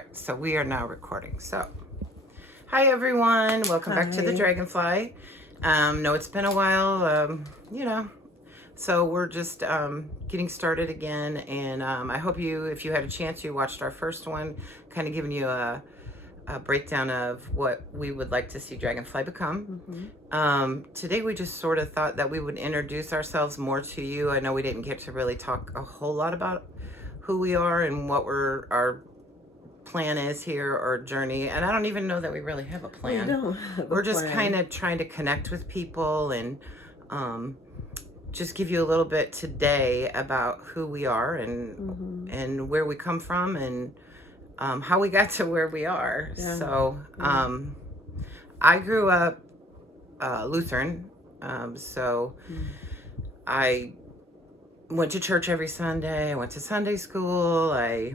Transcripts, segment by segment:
right, so we are now recording. So, hi everyone, welcome back to the Dragonfly. No, it's been a while, so we're just getting started again, and I hope if you had a chance, you watched our first one, kind of giving you a breakdown of what we would like to see Dragonfly become. Today we just sort of thought that we would introduce ourselves more to you. I know we didn't get to really talk a whole lot about who we are and what our plan is here or journey, and I don't even know that we really have a plan. We don't have We're a just plan. kind of trying to connect with people and just give you a little bit today about who we are and where we come from and how we got to where we are. So I grew up Lutheran, so I went to church every Sunday. I went to Sunday school. I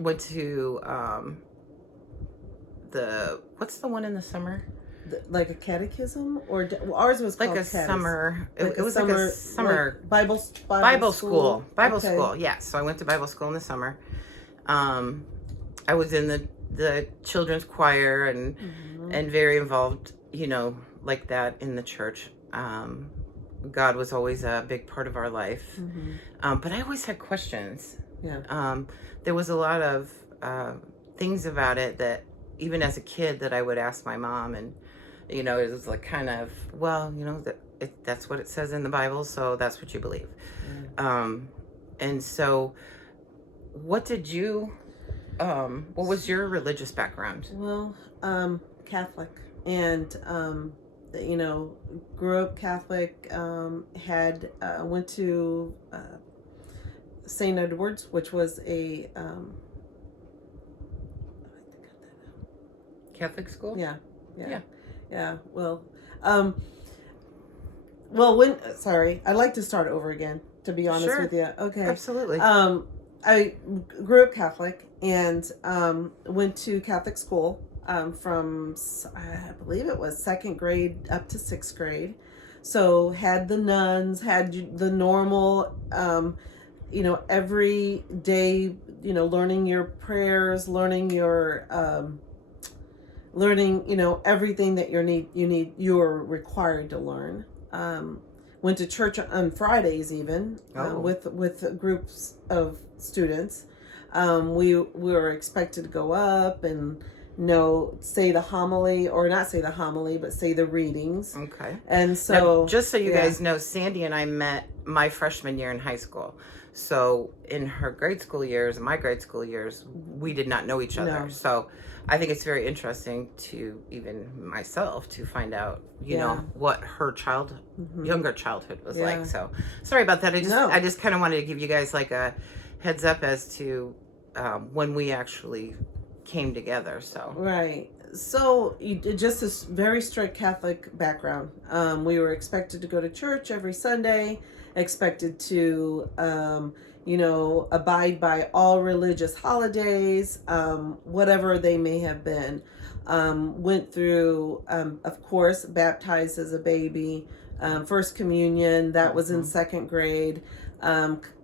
went to what's the one in the summer? Like a catechism, or ours was like called a summer. It was summer, like a summer like Bible school. Bible Okay. school. Yeah. So I went to Bible school in the summer. I was in the children's choir and very involved, like that in the church. God was always a big part of our life. But I always had questions. There was a lot of things about it that even as a kid that I would ask my mom, and it was like kind of, well, that's what it says in the Bible, so that's what you believe. And so what did you what was your religious background? Well, Catholic, and grew up Catholic. Went to St. Edward's, which was a Catholic school. Yeah. Well, sorry, I'd like to start over again, to be honest with you. Okay. Absolutely. I grew up Catholic and went to Catholic school from, I believe it was 2nd grade up to 6th grade. So had the nuns, had the normal, every day, learning your prayers, learning your, everything that you're required to learn. Went to church on Fridays even with groups of students. We were expected to go up and say the homily, or not say the homily, but say the readings. Okay. And so now, just so you guys know, Sandy and I met my freshman year in high school. So in her grade school years and my grade school years, we did not know each other. So I think it's very interesting to even myself to find out, what her younger childhood was like. So sorry about that. I just kind of wanted to give you guys like a heads up as to when we actually came together. So right. So just this very strict Catholic background. We were expected to go to church every Sunday, expected to abide by all religious holidays, whatever they may have been. Went through, of course, baptized as a baby, First Communion, that was in 2nd grade,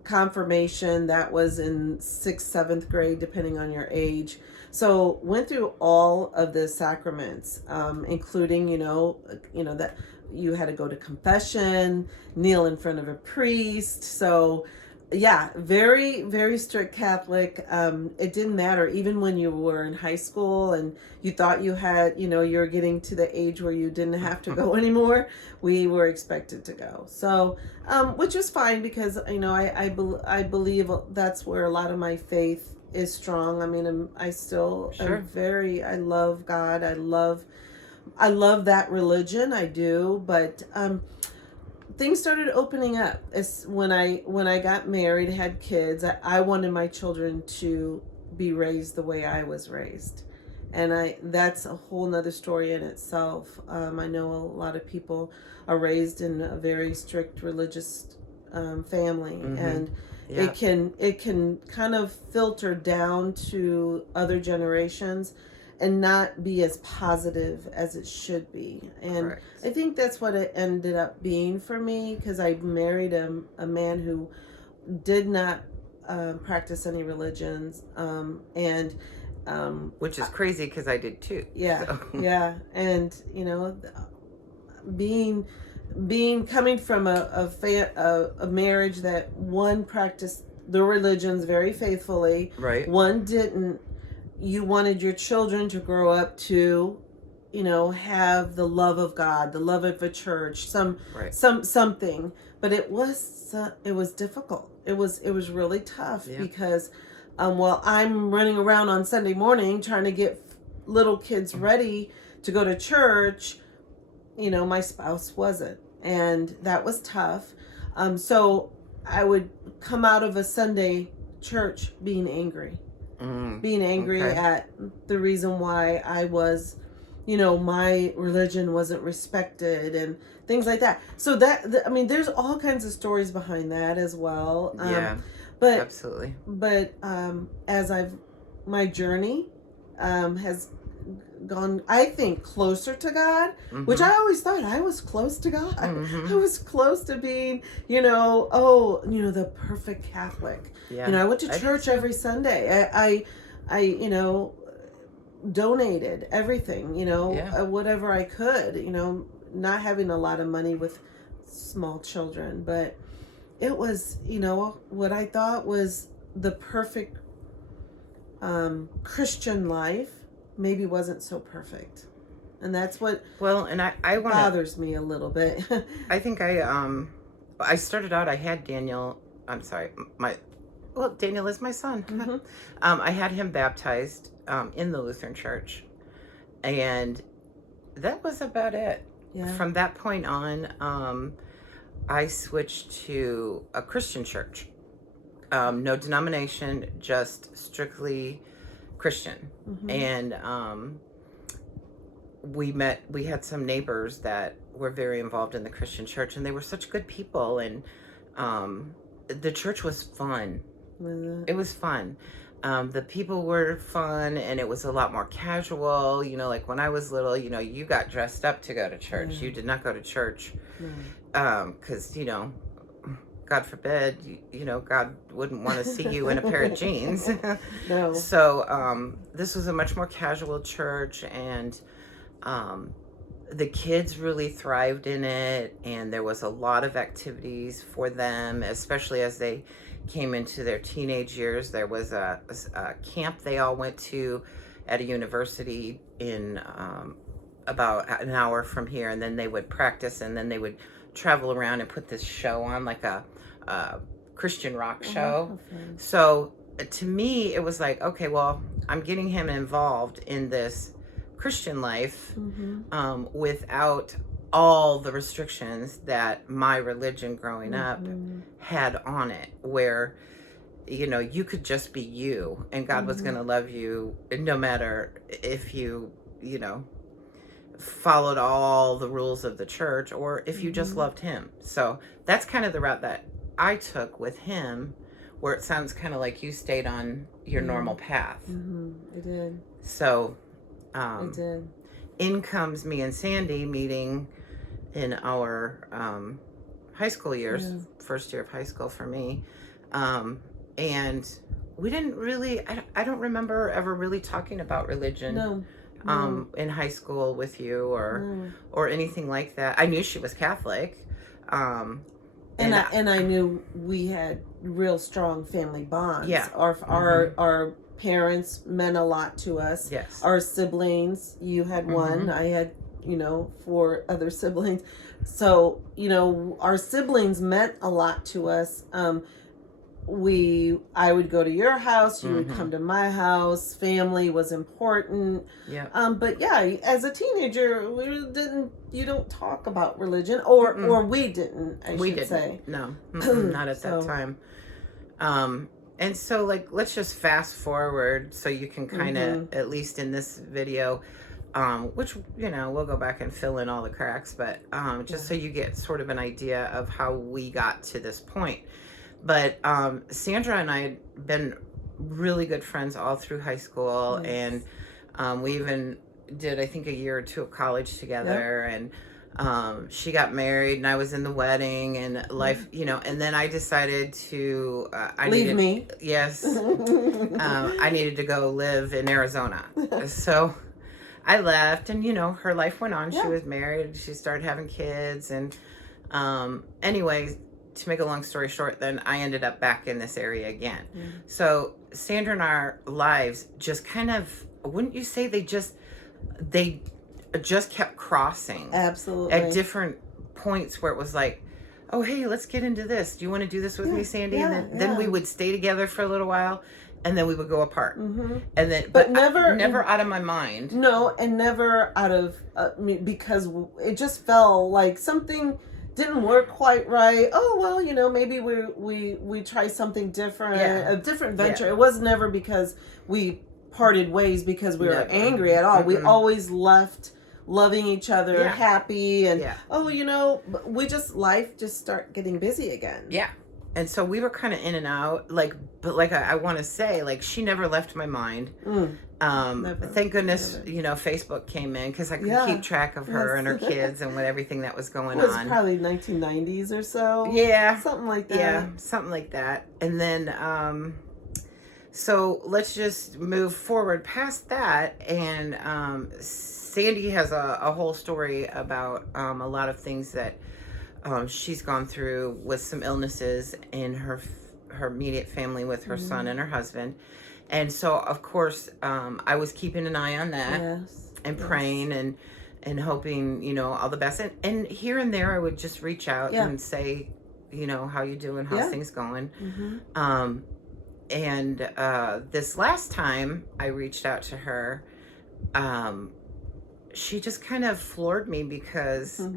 confirmation, that was in 6th, 7th grade, depending on your age. So went through all of the sacraments, including, that you had to go to confession, kneel in front of a priest. So very, very strict Catholic. It didn't matter, even when you were in high school and you thought you had, you're getting to the age where you didn't have to go anymore. We were expected to go. So, which was fine because, I believe that's where a lot of my faith is strong. I mean, I still am I love God. I love that religion. I do, but, things started opening up. When I got married, had kids, I wanted my children to be raised the way I was raised. And that's a whole nother story in itself. I know a lot of people are raised in a very strict religious family, and it can kind of filter down to other generations and not be as positive as it should be. And I think that's what it ended up being for me, because I married a man who did not practice any religions, which is crazy because I did too. Yeah, so. yeah, and being coming from a marriage that one practiced the religions very faithfully, right? One didn't. You wanted your children to grow up to, have the love of God, the love of a church, something. But it was difficult. It was really tough because, while I'm running around on Sunday morning trying to get little kids ready to go to church, my spouse wasn't, and that was tough. So I would come out of a Sunday church being angry. Okay. At the reason why I was, my religion wasn't respected and things like that. So there's all kinds of stories behind that as well. But absolutely. But as my journey has gone, I think, closer to God, which I always thought I was close to God. I was close to being, the perfect Catholic. I went to church every Sunday. I donated everything, whatever I could, not having a lot of money with small children, but it was, what I thought was the perfect Christian life maybe wasn't so perfect. And that's what bothers me a little bit. I think I started out, I had Daniel, Daniel is my son. I had him baptized in the Lutheran Church, and that was about it. Yeah. From that point on, I switched to a Christian church. No denomination, just strictly Christian. And we had some neighbors that were very involved in the Christian church, and they were such good people, and the church was fun. It was fun. The people were fun, and it was a lot more casual. Like when I was little, you got dressed up to go to church. You did not go to church because, God forbid, God wouldn't want to see you in a pair of jeans. No. So this was a much more casual church, and the kids really thrived in it, and there was a lot of activities for them, especially as they came into their teenage years. There was a camp they all went to at a university in about an hour from here, and then they would practice, and then they would travel around and put this show on, like a Christian rock show. So to me, it was like, okay, well, I'm getting him involved in this Christian life without all the restrictions that my religion growing up had on it, where you could just be you, and God was going to love you no matter if you followed all the rules of the church or if you just loved him. So that's kind of the route that I took with him, where it sounds kind of like you stayed on your normal path. I did. So I did. In comes me and Sandy meeting in our high school years, first year of high school for me. And we didn't really, I don't remember ever really talking about religion in high school with you or anything like that. I knew she was Catholic. And I knew we had real strong family bonds. Yeah. Our parents meant a lot to us. Yes. Our siblings, you had one, I had 4 other siblings. So, our siblings meant a lot to us. I would go to your house, you would come to my house. Family was important. Yeah. But yeah, as a teenager, you don't talk about religion, or we didn't. I should say. No, not at that time. And so, let's just fast forward so you can kind of, at least in this video, which, we'll go back and fill in all the cracks, but just so you get sort of an idea of how we got to this point. But Sandra and I had been really good friends all through high school, and we even did, I think, a year or two of college together, and She got married and I was in the wedding and life, and then I decided to, Leave me. Yes. I needed to go live in Arizona. So I left and, her life went on. Yeah. She was married. She started having kids. And anyways, to make a long story short, then I ended up back in this area again. So Sandra and our lives just kind of, wouldn't you say they just kept crossing. Absolutely. At different points where it was like, oh, hey, let's get into this. Do you want to do this with me, Sandy? And then we would stay together for a little while, and then we would go apart. And then, but never out of my mind. No, and never out of me, because it just felt like something didn't work quite right. Oh, well, maybe we try something different, a different venture. It was never because we parted ways because we were angry at all. We always left loving each other, happy, and life just start getting busy again. And so we were kind of in and out, but I want to say, she never left my mind. Thank goodness, Facebook came in because I could keep track of her and her kids and everything that was going on. It was probably 1990s or so. Yeah. Something like that. Yeah, something like that. And then, so let's just move forward past that. And Sandy has a whole story about a lot of things that she's gone through with some illnesses in her immediate family with her son and her husband. And so, of course, I was keeping an eye on that and praying and hoping, all the best. And here and there, I would just reach out and say, how you doing? How's things going? And this last time I reached out to her, she just kind of floored me because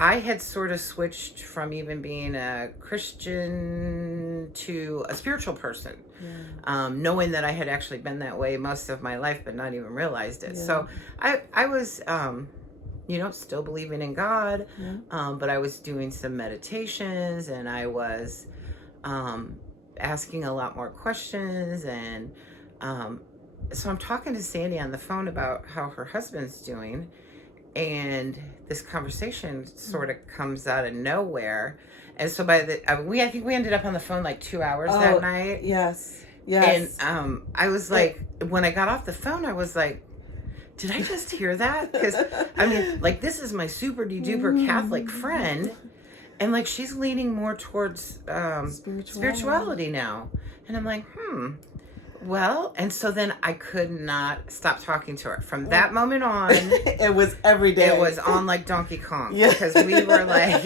I had sort of switched from even being a Christian to a spiritual person, knowing that I had actually been that way most of my life, but not even realized it. So I was, still believing in God, but I was doing some meditations and I was asking a lot more questions. And so I'm talking to Sandy on the phone about how her husband's doing. And this conversation sort of comes out of nowhere. And so I think we ended up on the phone 2 hours that night. Yes. And I was like, when I got off the phone, I was like, did I just hear that? Because, this is my super duper Catholic friend. And, she's leaning more towards spirituality now. And I'm like, Well, and so then I could not stop talking to her. From that moment on, it was every day. It was on like Donkey Kong. Because we were like,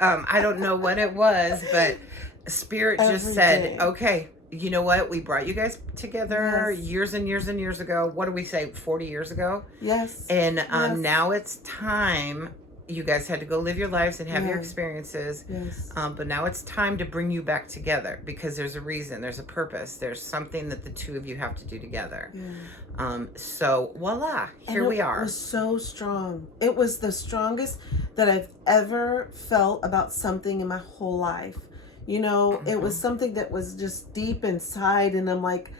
I don't know what it was, but Spirit just said, okay, you know what? We brought you guys together years and years and years ago. What do we say? 40 years ago? Yes. And now it's time. You guys had to go live your lives and have your experiences. Yes. But now it's time to bring you back together because there's a reason, there's a purpose, there's something that the two of you have to do together. So voila, here we are. It was so strong. It was the strongest that I've ever felt about something in my whole life. It was something that was just deep inside, and I'm like,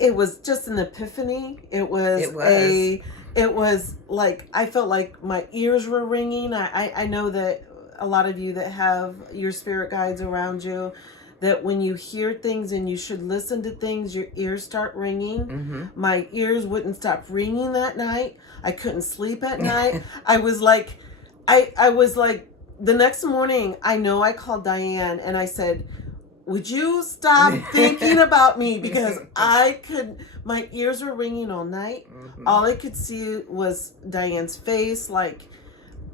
it was just an epiphany. It was like, I felt like my ears were ringing. I know that a lot of you that have your spirit guides around you, that when you hear things and you should listen to things, your ears start ringing. My ears wouldn't stop ringing that night. I couldn't sleep at night. I was like, the next morning, I know I called Diane and I said, would you stop thinking about me? Because my ears were ringing all night. All I could see was Diane's face.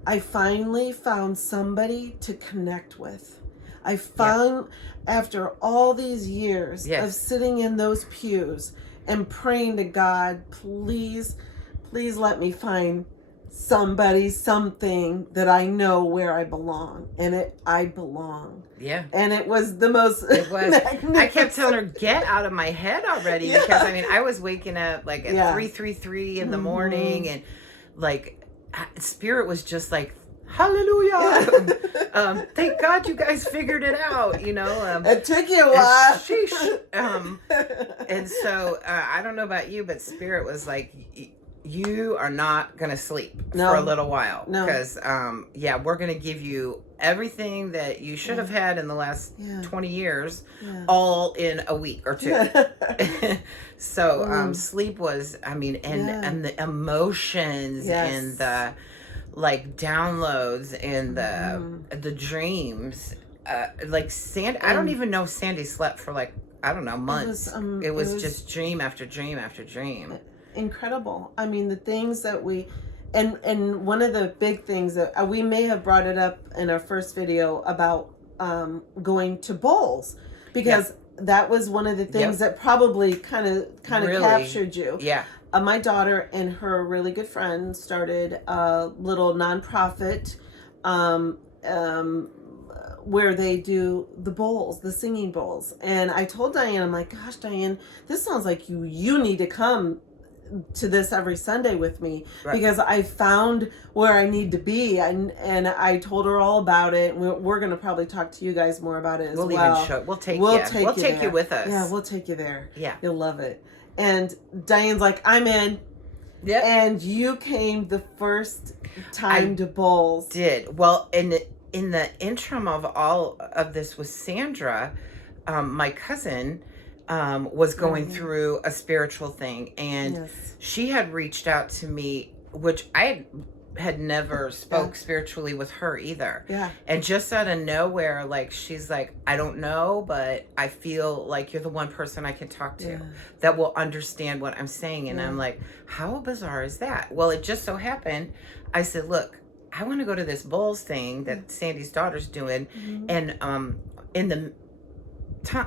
I finally found somebody to connect with. I found, after all these years of sitting in those pews and praying to God, please let me find somebody, something that I know where I belong. And I belong. Yeah. And it was the most I kept telling her, get out of my head already. Because I was waking up at 3:33 in the morning, and Spirit was just like, hallelujah. Thank God you guys figured it out, it took you a while. Sheesh. And so I don't know about you, but Spirit was like, you are not going to sleep No. for a little while. No. Because, we're going to give you everything that you should have had in the last 20 years, all in a week or two. So, sleep was, and the emotions and the, like, downloads and the dreams. Like, Sandy, I don't even know if Sandy slept for, like, I don't know, months. It was just dream after dream after dream. Incredible. I mean, the things that we, and one of the big things that we may have brought it up in our first video about going to bowls, because that was one of the things that probably kind of really captured you. Yeah. My daughter and her really good friend started a little nonprofit where they do the bowls, the singing bowls. And I told Diane, I'm like, gosh, Diane, this sounds like you need to come to this every Sunday with me, because I found where I need to be. And I told her all about it. We're going to probably talk to you guys more about it as well. We'll take you with us. Yeah, we'll take you there. Yeah. You'll love it. And Diane's like, I'm in. Yeah. And you came the first time to bowls. Did. Well, in the interim of all of this with Sandra, my cousin was going through a spiritual thing, and she had reached out to me, which I had never spoke spiritually with her either. Yeah. And just out of nowhere, like, she's like, I don't know, but I feel like you're the one person I can talk to that will understand what I'm saying. And I'm like, how bizarre is that? Well, it just so happened, I said, look, I want to go to this bowls thing that Sandy's daughter's doing. And in the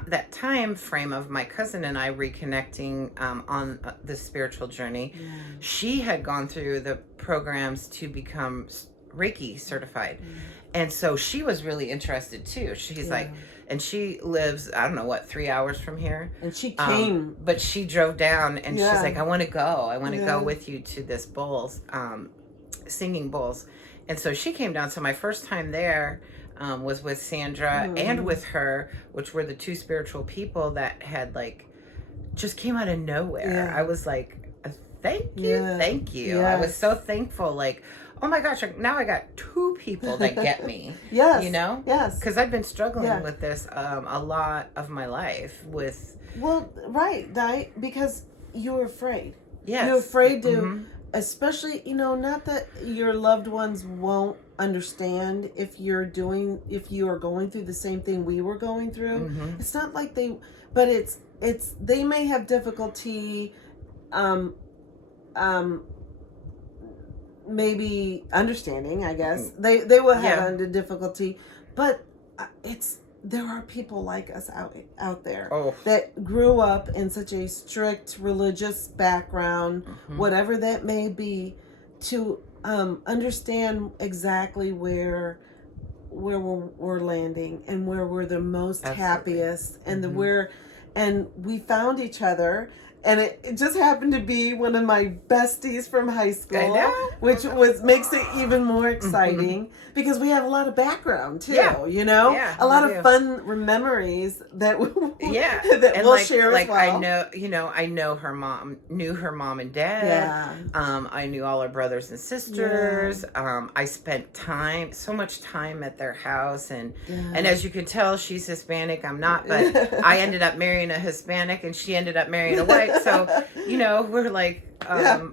that time frame of my cousin and I reconnecting on the spiritual journey, she had gone through the programs to become Reiki certified. And so she was really interested too. She's like, and she lives, I don't know what, 3 hours from here. And she came. But she drove down, and she's like, I want to go. I want to go with you to this bowls, singing bowls. And so she came down. So my first time there was with Sandra and with her, which were the two spiritual people that had, like, just came out of nowhere. I was like, thank you. I was so thankful. Like, oh my gosh, now I got two people that get me. You know? Yes. Because I've been struggling with this a lot of my life with... Well, right, because you were afraid. Yes. You're afraid to... Especially, not that your loved ones won't understand if you are going through the same thing we were going through. It's not like they may have difficulty, maybe understanding, I guess. They will have under difficulty, but there are people like us out there that grew up in such a strict religious background, whatever that may be, to understand exactly where we're landing and where we're the most happiest, and and we found each other. And it just happened to be one of my besties from high school, which makes it even more exciting because we have a lot of background too, a lot of fun memories that we'll share as well. I know her mom, knew her mom and dad. I knew all her brothers and sisters. I spent so much time at their house, and as you can tell, she's Hispanic. I'm not, but I ended up marrying a Hispanic, and she ended up marrying a white. So, we're like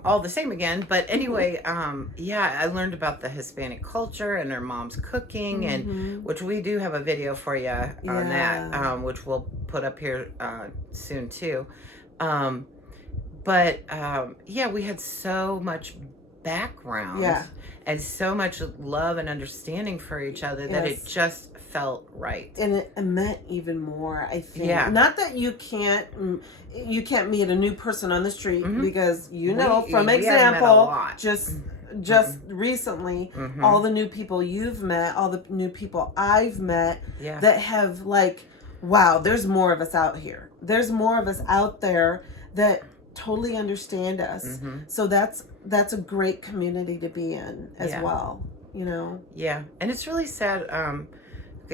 all the same again. But anyway, I learned about the Hispanic culture and her mom's cooking, and which we do have a video for you on that, which we'll put up here soon too. But we had so much background and so much love and understanding for each other that it just felt right. And it meant even more, I think. Not that you can't meet a new person on the street, because from example, just recently, all the new people you've met, all the new people I've met that have, like, wow, there's more of us out here. There's more of us out there that totally understand us. So that's a great community to be in as well, Yeah. And it's really sad.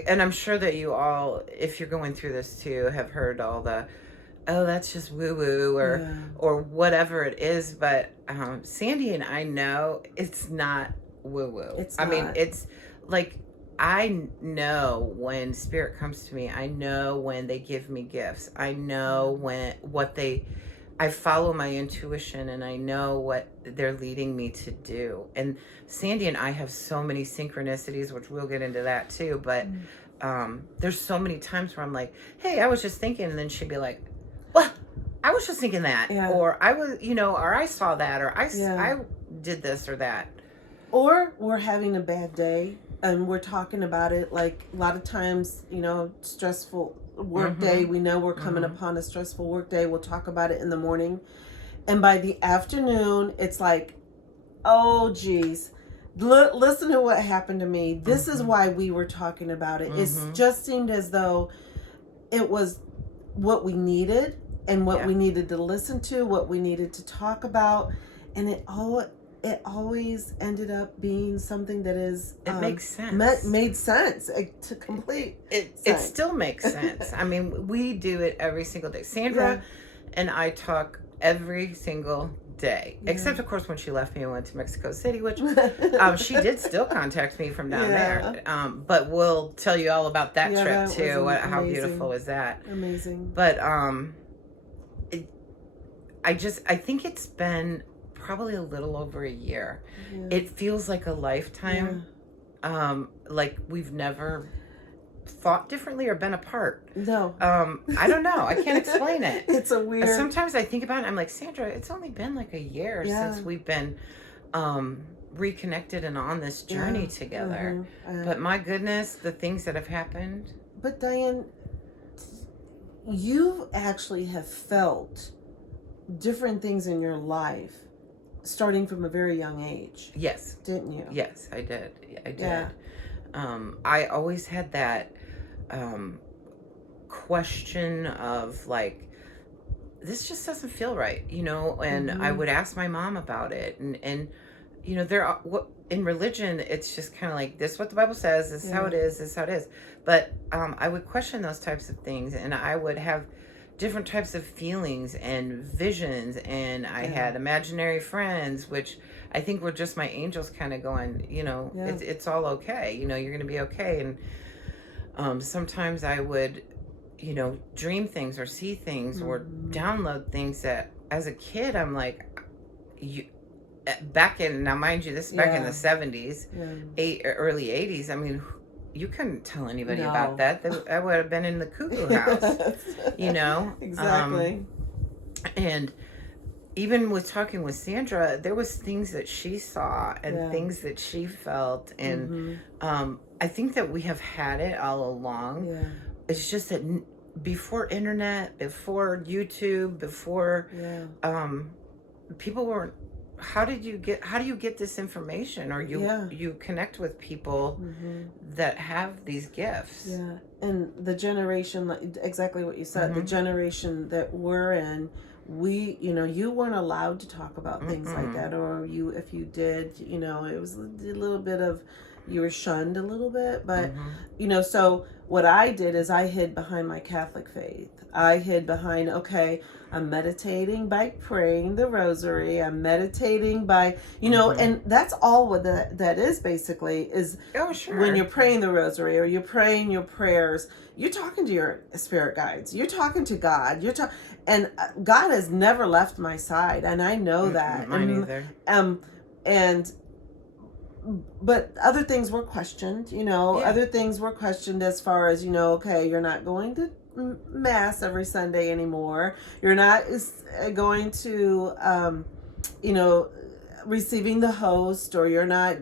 And I'm sure that you all, if you're going through this too, have heard all the oh, that's just woo woo or whatever it is. But Sandy and I know it's not woo woo. It's I mean, not. it's like I know when spirit comes to me. I know when they give me gifts. I know when I follow my intuition and I know what they're leading me to do. And Sandy and I have so many synchronicities, which we'll get into that too. But there's so many times where I'm like, hey, I was just thinking. And then she'd be like, well, I was just thinking that. Yeah. Or I was, or I saw that. Or I did this or that. Or we're having a bad day and we're talking about it. Like a lot of times, stressful work day. We know we're coming upon a stressful work day. We'll talk about it in the morning. And by the afternoon, it's like, oh, geez, listen to what happened to me. This is why we were talking about it. It just seemed as though it was what we needed and what we needed to listen to, what we needed to talk about. And it always ended up being something that is it makes sense. Made sense to complete. It still makes sense. I mean, we do it every single day. Sandra and I talk every single day, except of course when she left me and went to Mexico City, which she did still contact me from down there. But we'll tell you all about that trip too. How beautiful is that? Amazing. But I think it's been probably a little over a year. It feels like a lifetime. Like we've never thought differently or been apart. No. I don't know. I can't explain it. It's a weird. Sometimes I think about it. I'm like, Sandra, it's only been like a year since we've been reconnected and on this journey together. But my goodness, the things that have happened. But Diane, you actually have felt different things in your life starting from a very young age. Yes. Didn't you? Yes, I did. Yeah. I always had that question of like, this just doesn't feel right, and I would ask my mom about it. And in religion, it's just kind of like, this is what the Bible says, this is how it is, this is how it is. But I would question those types of things, and I would have different types of feelings and visions, and I had imaginary friends, which I think were just my angels kind of going, it's all okay, you're going to be okay. And sometimes I would, dream things or see things or download things that as a kid, I'm like, now mind you, this is back in the 70s, early 80s. I mean, you couldn't tell anybody about that. I would have been in the cuckoo house, Exactly. And even with talking with Sandra, there was things that she saw and things that she felt. And I think that we have had it all along. Yeah. It's just that before internet, before YouTube, before people weren't. How do you get this information, or you connect with people that have these gifts? Yeah. And the generation, exactly what you said, the generation that we're in, you weren't allowed to talk about things like that, or if you did, it was a little bit of, you were shunned a little bit. But so what I did is I hid behind my Catholic faith. I hid behind, okay, I'm meditating by praying the rosary. I'm meditating by, and that's all what that is basically, is when you're praying the rosary or you're praying your prayers, you're talking to your spirit guides. You're talking to God. And God has never left my side, and I know that. Mine either. But other things were questioned, other things were questioned as far as, okay, you're not going to mass every Sunday anymore. You're not going to, receiving the host, or you're not,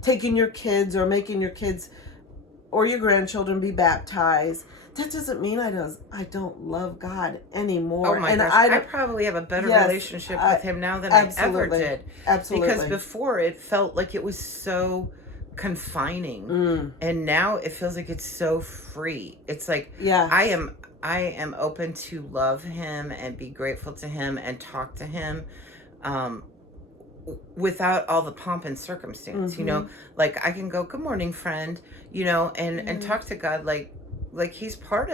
taking your kids or making your kids or your grandchildren be baptized. That doesn't mean I don't love God anymore. Oh my gosh, I probably have a better relationship with him now than I ever did. Absolutely. Because before it felt like it was so confining, and now it feels like it's so free. It's like I am open to love him and be grateful to him and talk to him without all the pomp and circumstance. Like I can go, good morning, friend, and talk to God like like he is part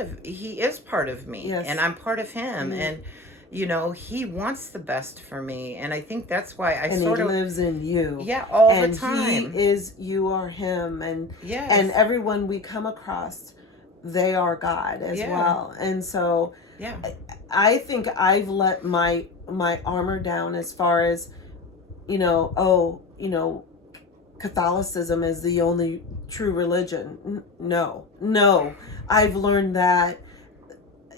of me, Yes. and I'm part of him, Mm. and he wants the best for me, and I think that's why I and sort he of lives in you. yeah, all And the time. you are him, and Yes. everyone we come across, they are God as Yeah. well. And so Yeah. I think I've let my armor down as far as, Catholicism is the only true religion. No. I've learned that,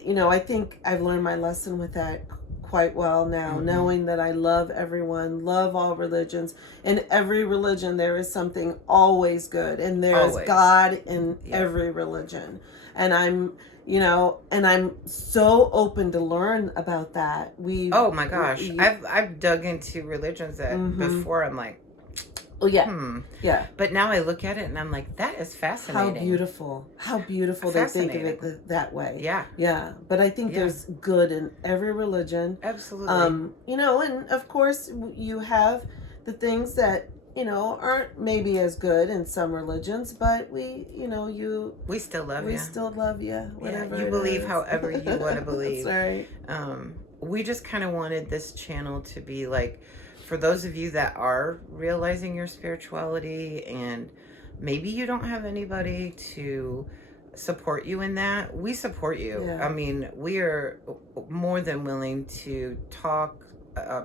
I think I've learned my lesson with that quite well now, Mhm. knowing that I love everyone, love all religions. In every religion, there is something always good, and there is Always. God in Yeah. every religion. And I'm so open to learn about that. Oh my gosh, I've dug into religions that Mhm. before I'm like, Oh yeah. Yeah. but now I look at it and I'm like, that is fascinating. How beautiful they think of it that way. Yeah. Yeah. But I think Yeah. there's good in every religion. Absolutely. And of course you have the things that, aren't maybe as good in some religions, but we still love you. We still love you. Whatever you it believe is. however you want to believe. That's right. We just kind of wanted this channel to be like, for those of you that are realizing your spirituality and maybe you don't have anybody to support you in that, we support you. Yeah. I mean, we are more than willing to talk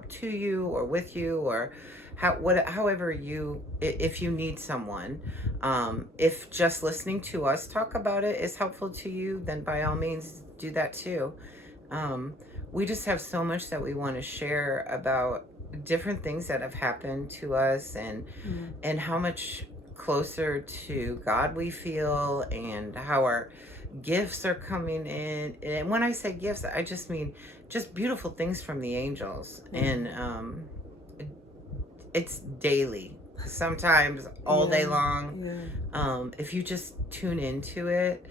to you or with you, or however if you need someone. If just listening to us talk about it is helpful to you, then by all means do that too. We just have so much that we want to share about different things that have happened to us, and how much closer to God we feel, and how our gifts are coming in. And when I say gifts, I just mean just beautiful things from the angels. And it's daily, sometimes all day long. If you just tune into it,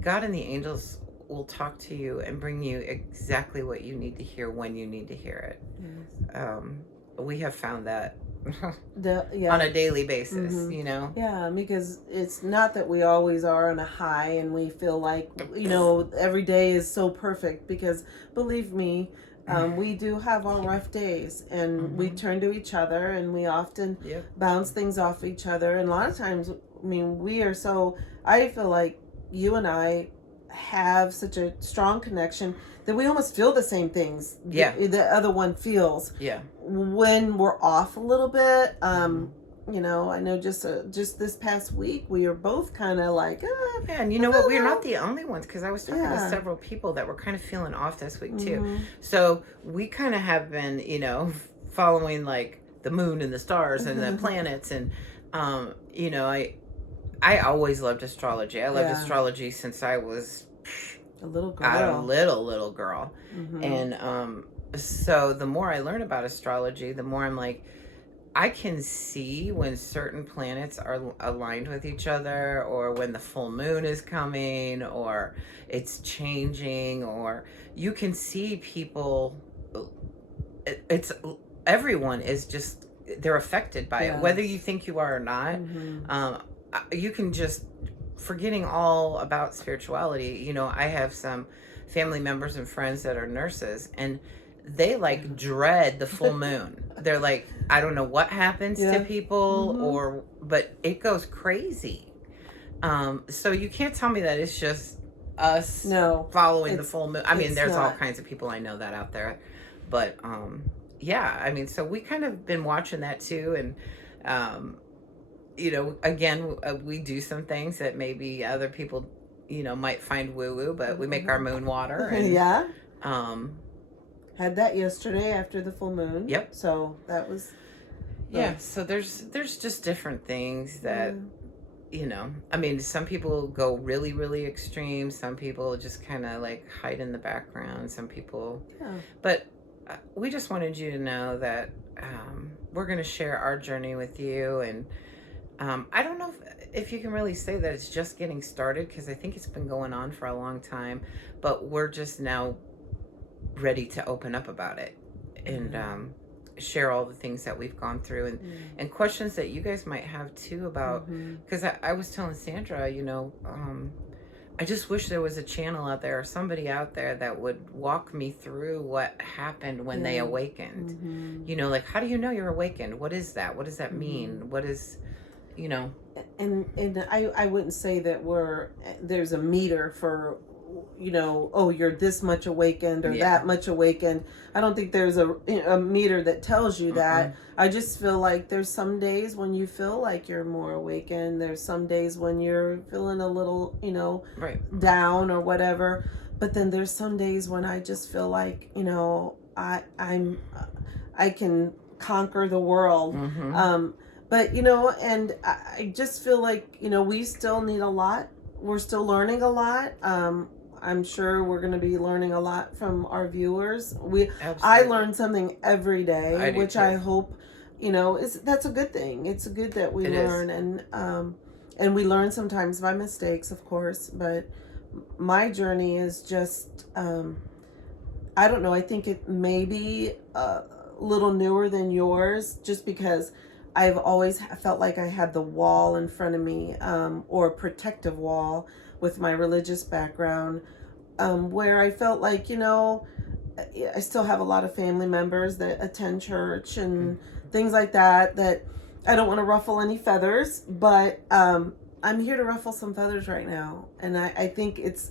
God and the angels will talk to you and bring you exactly what you need to hear when you need to hear it. Yes. We have found that on a daily basis. Mm-hmm. Yeah, because it's not that we always are on a high and we feel like every day is so perfect, because believe me, we do have our rough days, and we turn to each other, and we often bounce things off each other. And a lot of times, I mean, I feel like you and I have such a strong connection that we almost feel the same things the other one feels. Yeah. When we're off a little bit, I know just this past week we were both kind of like, and you know what? We're not the only ones, because I was talking to several people that were kind of feeling off this week too. So we kind of have been, following like the moon and the stars and the planets, and I always loved astrology. I loved astrology since I was a little girl. Little girl. And so the more I learn about astrology, the more I'm like, I can see when certain planets are aligned with each other, or when the full moon is coming, or it's changing, or you can see people. Everyone is just, they're affected by it, whether you think you are or not. You can just, forgetting all about spirituality. I have some family members and friends that are nurses, and they like dread the full moon. They're like, I don't know what happens to people, but it goes crazy. So you can't tell me that it's just us following the full moon. I mean, there's all kinds of people I know that out there, but I mean, so we kind of been watching that too. And again, we do some things that maybe other people might find woo-woo, but we make our moon water. And, had that yesterday after the full moon. Yep. So that was so there's just different things that I mean, some people go really, really extreme. Some people just kind of like hide in the background. Some people but we just wanted you to know that we're going to share our journey with you. And I don't know if you can really say that it's just getting started, because I think it's been going on for a long time, but we're just now ready to open up about it and share all the things that we've gone through, and questions that you guys might have too about, because I was telling Sandra, I just wish there was a channel out there or somebody out there that would walk me through what happened when they awakened. Mm-hmm. You know, like, how do you know you're awakened? What is that? What does that mean? What is, you know? And I wouldn't say that there's a meter for, you know, oh, you're this much awakened or that much awakened. I don't think there's a meter that tells you that. I just feel like there's some days when you feel like you're more awakened. There's some days when you're feeling a little, you know, down or whatever. But then there's some days when I just feel like, you know, I can conquer the world. But, you know, and I just feel like, you know, we still need a lot. We're still learning a lot. I'm sure we're going to be learning a lot from our viewers. I learn something every day, which I hope, you know, that's a good thing. It's good that we learn, and we learn sometimes by mistakes, of course. But my journey is just, I don't know. I think it may be a little newer than yours, just because I've always felt like I had the wall in front of me, or a protective wall with my religious background, where I felt like, you know, I still have a lot of family members that attend church and things like that, that I don't want to ruffle any feathers, but I'm here to ruffle some feathers right now. And I think it's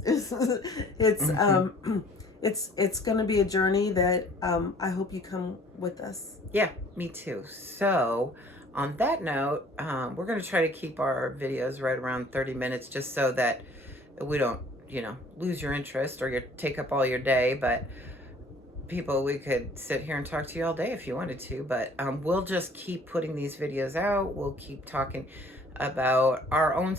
going to be a journey that I hope you come with us. Yeah, me too. So on that note, we're going to try to keep our videos right around 30 minutes, just so that we don't, you know, lose your interest or take up all your day. But people, we could sit here and talk to you all day if you wanted to, but we'll just keep putting these videos out. We'll keep talking about our own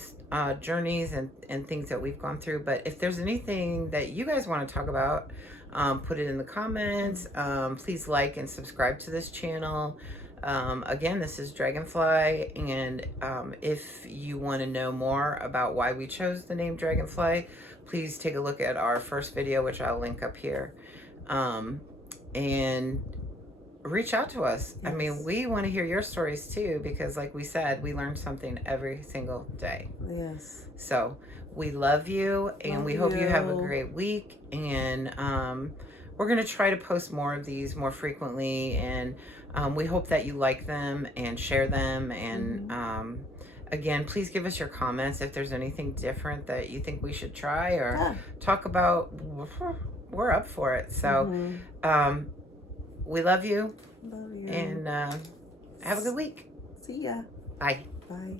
journeys and things that we've gone through. But if there's anything that you guys want to talk about, put it in the comments. Please like and subscribe to this channel. Again, this is Dragonfly, and if you want to know more about why we chose the name Dragonfly, please take a look at our first video, which I'll link up here, and reach out to us. Yes. I mean, we want to hear your stories too, because like we said, we learn something every single day. Yes. So we love you, and we hope you have a great week, and we're going to try to post more of these more frequently, and we hope that you like them and share them, and again, please give us your comments if there's anything different that you think we should try or talk about. We're up for it. So we love you, and have a good week. See ya. Bye. Bye.